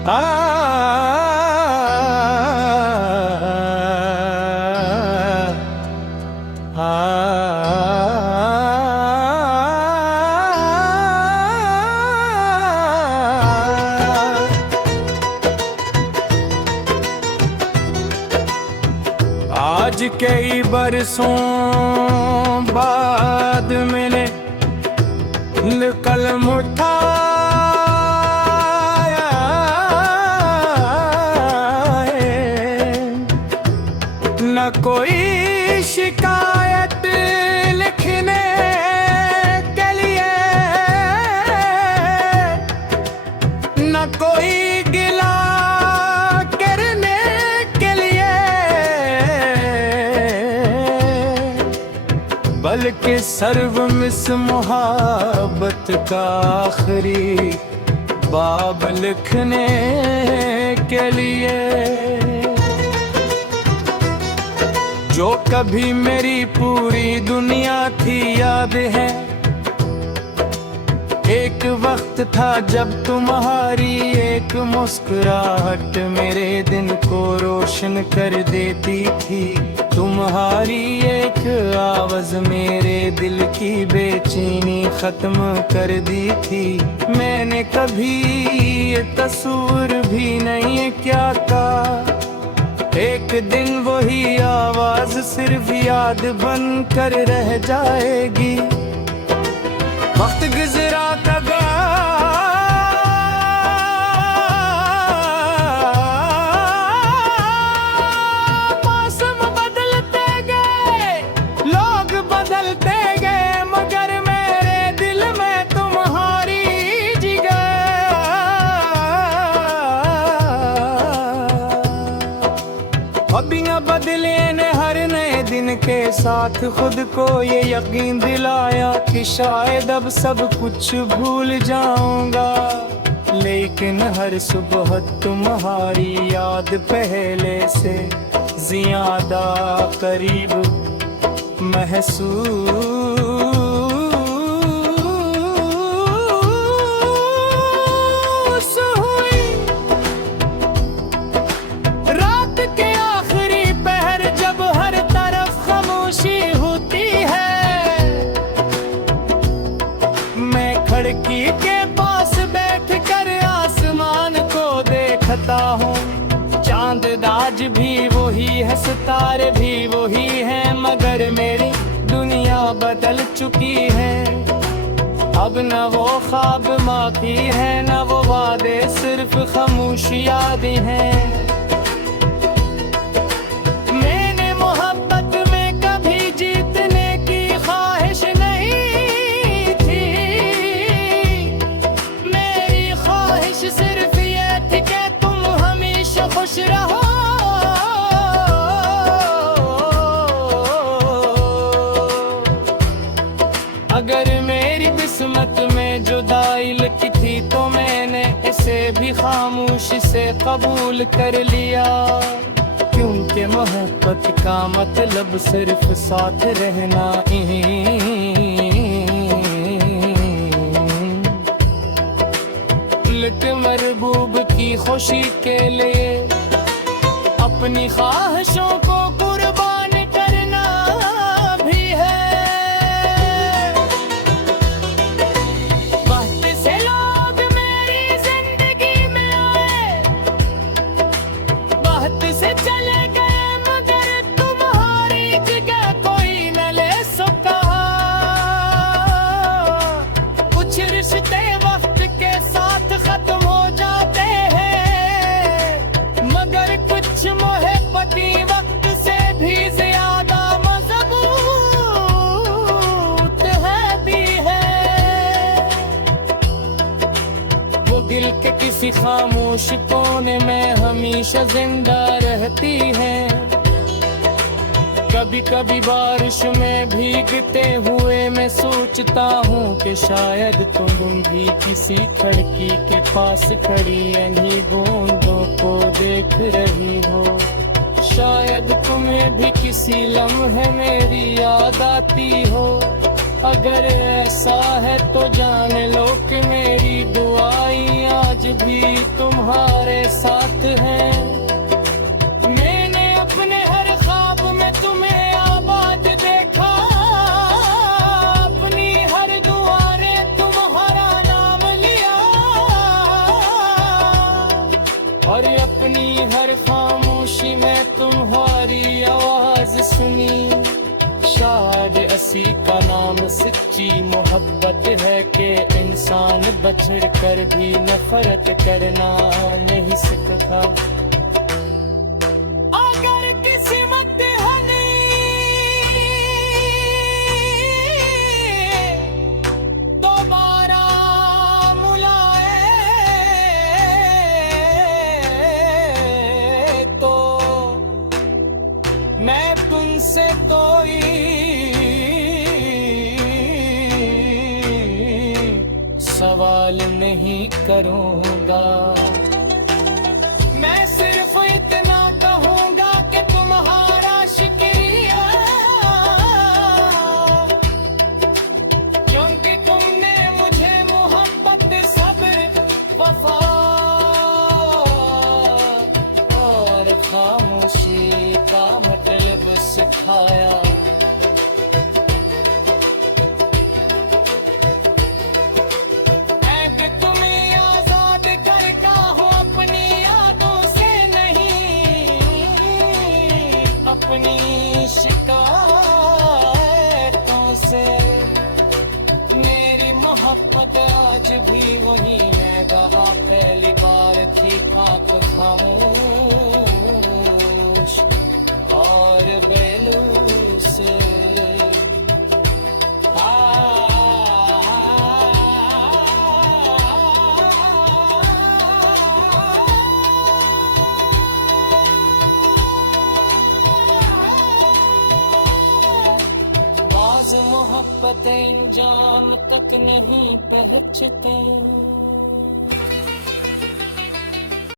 आज कई बरसों बाद मिले, कलम उठाया न कोई शिकायत लिखने के लिए, न कोई गिला करने के लिए, बल्कि सर्वमिस मोहब्बत का आखिरी बाब लिखने के लिए। जो कभी मेरी पूरी दुनिया थी याद है, एक वक्त था जब तुम्हारी एक मुस्कुराहट मेरे दिन को रोशन कर देती थी। तुम्हारी एक आवाज़ मेरे दिल की बेचैनी खत्म कर दी थी। मैंने कभी ये तस्वीर भी नहीं क्या था, एक दिन वही आवाज़ सिर्फ याद बन कर रह जाएगी। वक्त गुजरा कदा मौसम बदलते गए, लोग बदलते गए, मगर मेरे दिल में तुम्हारी जिगर। अबियां बदले ने हर नए दिन के साथ, खुद को ये यकीन दिलाया कि शायद अब सब कुछ भूल जाऊंगा। लेकिन हर सुबह तुम्हारी याद पहले से ज्यादा करीब महसूस हुई। रात के आखिरी पहर जब हर तरफ खामोशी होती है, मैं खिड़की के पास बैठ कर आसमान को देखता हूँ। चांद आज भी वही है, सितारे भी वही हैं, मगर मेरी दुनिया बदल चुकी है। अब न वो ख्वाब बाकी है, न वो वादे, सिर्फ खामोश यादें हैं। मैंने मोहब्बत में कभी जीतने की ख्वाहिश नहीं थी, मेरी ख्वाहिश सिर्फ ये थी कि तुम हमेशा खुश रहो। अगर मेरी किस्मत में जुदाई लिखी थी तो मैंने इसे भी खामोशी से कबूल कर लिया, क्योंकि मोहब्बत का मतलब सिर्फ साथ रहना ही। लेकिन महबूब की खुशी के लिए अपनी ख्वाहिशों को कुर्बान करना भी है। वक्त से लोग मेरी जिंदगी में आए, वक्त से चले गए, मगर तुम्हारी जगह कोई न ले सका। कुछ रिश्ते वक्त के साथ खत्म हो जाते हैं, मगर कुछ मोहब्बती वक्त से भी ज्यादा मजबूत है। वो दिल के किसी खामोश कोने में हमेशा जिंदा रहती है। कभी कभी बारिश में भीगते हुए मैं सोचता हूँ कि शायद तुम भी किसी खिड़की के पास खड़ी इन्हीं बूंदों को देख रही हो। शायद तुम्हें भी किसी लम्हे मेरी याद आती हो। अगर ऐसा है तो जान लो कि मेरी दुआएं आज भी तुम्हारे और अपनी हर खामोशी में तुम्हारी आवाज सुनी। शायद इसी का नाम सच्ची मोहब्बत है कि इंसान बछड़ कर भी नफरत करना नहीं सीखता। अगर किस्मत हनी दोबारा मुलाए तो मैं तुमसे कोई सवाल नहीं करूंगा। मैं सिर्फ इतना कहूंगा कि तुम्हारा शुक्रिया, क्योंकि तुमने मुझे मोहब्बत, सब्र, वफा और खामोशी का मतलब सिखाया। अपनी शिकायतों से मेरी मोहब्बत आज भी वही है जहाँ पहली बार थी। आँख खामोश और बेलूस। मोहब्बत इंजाम तक नहीं पहुँचते।